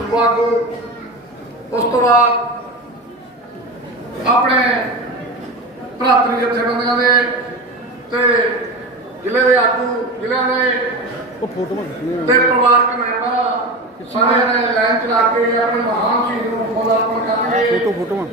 ਸੂਬਾ ਆਗੂ ਉਸ ਤੋਂ ਬਾਅਦ ਆਪਣੇ ਭਰਾਤਰੀ ਜਥੇਬੰਦੀਆਂ ਦੇ ਤੇ ਜ਼ਿਲ੍ਹੇ ਦੇ ਆਗੂ ਜ਼ਿਲ੍ਹਿਆਂ ਦੇ ਉਹ ਫੋਟੋਆਂ ਤੇ ਪਰਿਵਾਰਕ ਮੈਂਬਰਾਂ ਸਾਰਿਆਂ ਨੇ ਲਾਈਨ ਚਲਾ ਕੇ ਆਪਣੇ ਮਹਾਨ ਸ਼ਹੀਦ ਨੂੰ ਫੋਟੋ ਅਰਪਣ ਕਰਨਗੇ ਫੋਟੋ ਫੋਟੋਆਂ।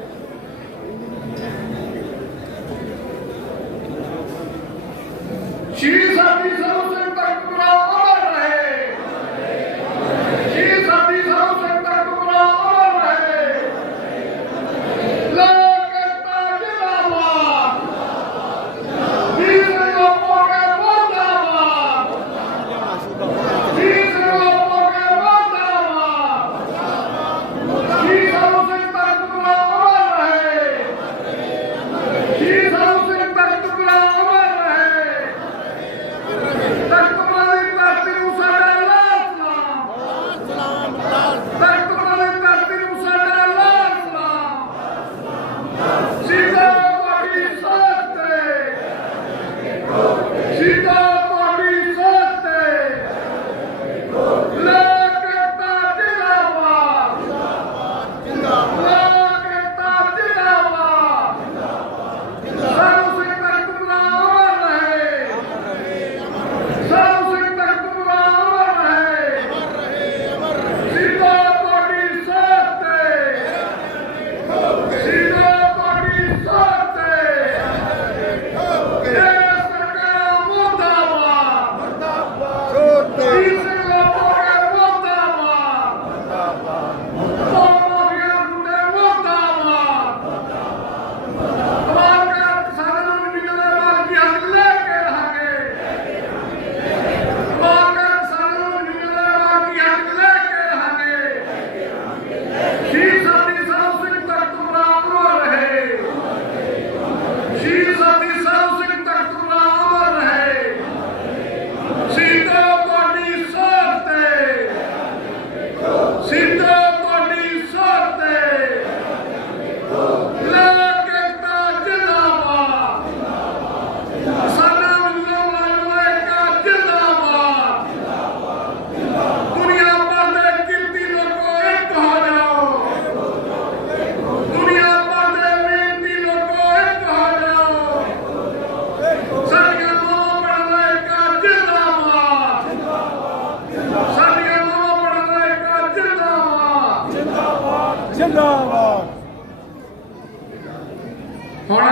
ਹੁਣ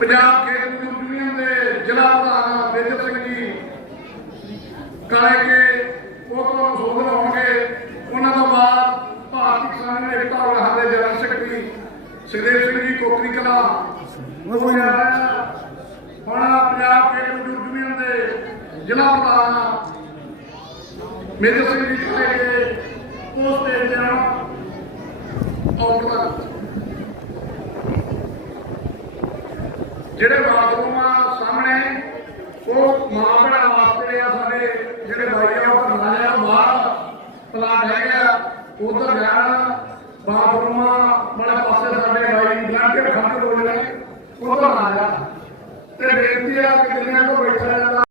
ਪੰਜਾਬ ਖੇਤ ਮਜ਼ਦੂਰ ਯੂਨੀਅਨ ਦੇ ਜ਼ਿਲ੍ਹਾ ਪ੍ਰਧਾਨ ਮੇਜਰ ਸਿੰਘ ਜੀ। ਕਾਲੇ ਕੇ ਉਹ ਤੋਂ ਸੰਬੋਧਨ ਹੋਣਗੇ ਉਹਨਾਂ ਤੋਂ ਬਾਅਦ ਭਾਰਤੀ ਕਿਸਾਨ ਏਕਤਾ ਵਿਹਾਰ ਦੇ ਜਨਰਲ ਸੈਕਟਰੀ ਸੁਖਦੇਵ ਸਿੰਘ ਜੀ ਕੋਕਰੀ ਕਲਾ। ਹੁਣ ਪੰਜਾਬ ਖੇਤ ਮਜ਼ਦੂਰ ਯੂਨੀਅਨ ਦੇ ਜ਼ਿਲ੍ਹਾ ਪ੍ਰਧਾਨ ਮੇਜਰ ਸਿੰਘ ਜੀ ਕਾਲੇ ਕੇ ਉਸ ਤੇ ਜਾਣ ਆਉਣ ਜਿਹੜੇ ਬਾਥਰੂਮ ਆ ਸਾਹਮਣੇ, ਉਹ ਮਾਂ ਭੈਣਾਂ ਵਾਸਤੇ ਆ ਸਾਡੇ ਜਿਹੜੇ ਬਾਈ ਆ, ਉਹ ਬਣਾ ਲਿਆ ਬਾਹਰ ਪਲਾਟ ਹੈਗਾ ਉਧਰ ਜਾਣ, ਬਾਥਰੂਮ ਵਾਲੇ ਪਾਸੇ ਸਾਡੇ ਬਾਈ ਬਲੈਂਕਟ ਖੰਡ ਹੋ ਜਾਣੇ ਉਹ ਬਣਾ ਲਿਆ ਤੇ ਬੇਨਤੀ ਆ ਕਿ ਜਿੰਨਿਆਂ ਕੋ ਬੈਠਾ